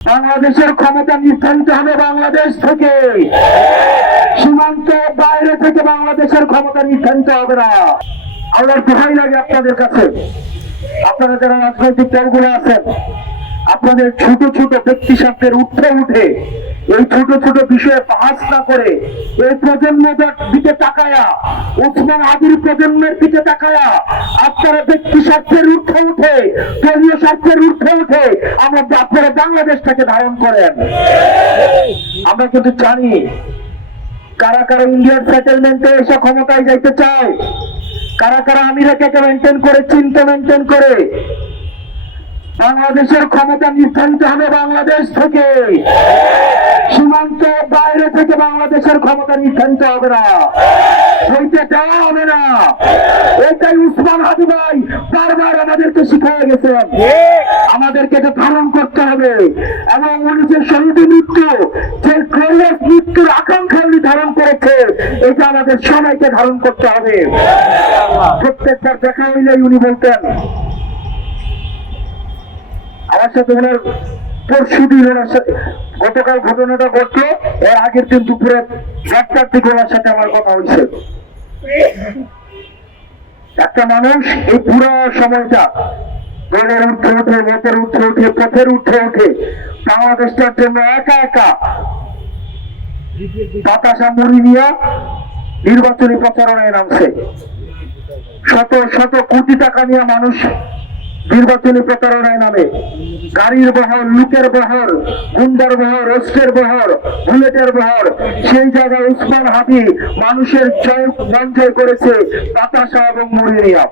বাংলাদেশের ক্ষমতা নির্ধারিত হবে বাংলাদেশ থেকে, সীমান্তের বাইরে থেকে বাংলাদেশের ক্ষমতা নির্ধারিত হবে না। আল্লাহর দোহাই লাগে আপনাদের কাছে, আপনারা যারা রাজনৈতিক দলগুলো আছেন, আপনাদের ছোট ছোট ব্যক্তি স্বার্থের উঠে উঠে এই ছোট ছোট বিষয়ে বাহাস না করে এই প্রজন্মদের দিকে তাকায়া, ওসমান হাদির প্রজন্মের দিকে তাকায়া আপনারা ব্যক্তি স্বার্থের উঠে উঠে, দলীয় স্বার্থের উঠে উঠে আপনারা বাংলাদেশটাকে ধারণ করেন। আমরা কিন্তু জানি কারা কারা ইন্ডিয়ান সেটেলমেন্টে এসে ক্ষমতায় যাইতে চায়, কারা কারা আমেরিকাকে মেনটেন করে, চীনকে মেনটেন করে। বাংলাদেশের ক্ষমতা নির্ধারিত হবে বাংলাদেশ থেকে, সীমান্তের বাইরে থেকে বাংলাদেশের ক্ষমতা নির্ধারিত হবে না, হইতে দেওয়া হবে না। এটাই উসমান হাদি ভাই বারবার আমাদেরকে শিখিয়ে গেছেন, আমাদেরকে এটা ধারণ করতে হবে। এবং উনি যে শহীদের মৃত্যু, যে গ্লোরিয়াস মৃত্যুর আকাঙ্ক্ষা উনি ধারণ করেছে, এটা আমাদের সবাইকে ধারণ করতে হবে। প্রত্যেকবার দেখা হইলেই উনি বলতেন, আমার সাথে ওনার পরশুদিন, ওনার সাথে গতকাল ঘটনাটা ঘটলো, এর আগের দিন দুপুরে 1টার দিকে ওনার সাথে আমার কথা হয়েছে। একটা মানুষ এই পুরো সময়টা দলের উঠে উঠে, মতের উঠে উঠে, পথের উঠে উঠে বাংলাদেশটার জন্য একা একা বাতাসা মুড়ি নিয়ে নির্বাচনী প্রচারণায় নামছে। শত শত কোটি টাকা নিয়ে মানুষ নির্বাচনী প্রচারণায় নামে, গাড়ির বহর, লুকের বহর, গুন্ডার বহর, অস্ত্রের বহর, বুলেটের বহর। সেই জায়গায় উসমান হাদি মানুষের মন জয় করেছে বাতাসা এবং মুড়ি নিয়ে।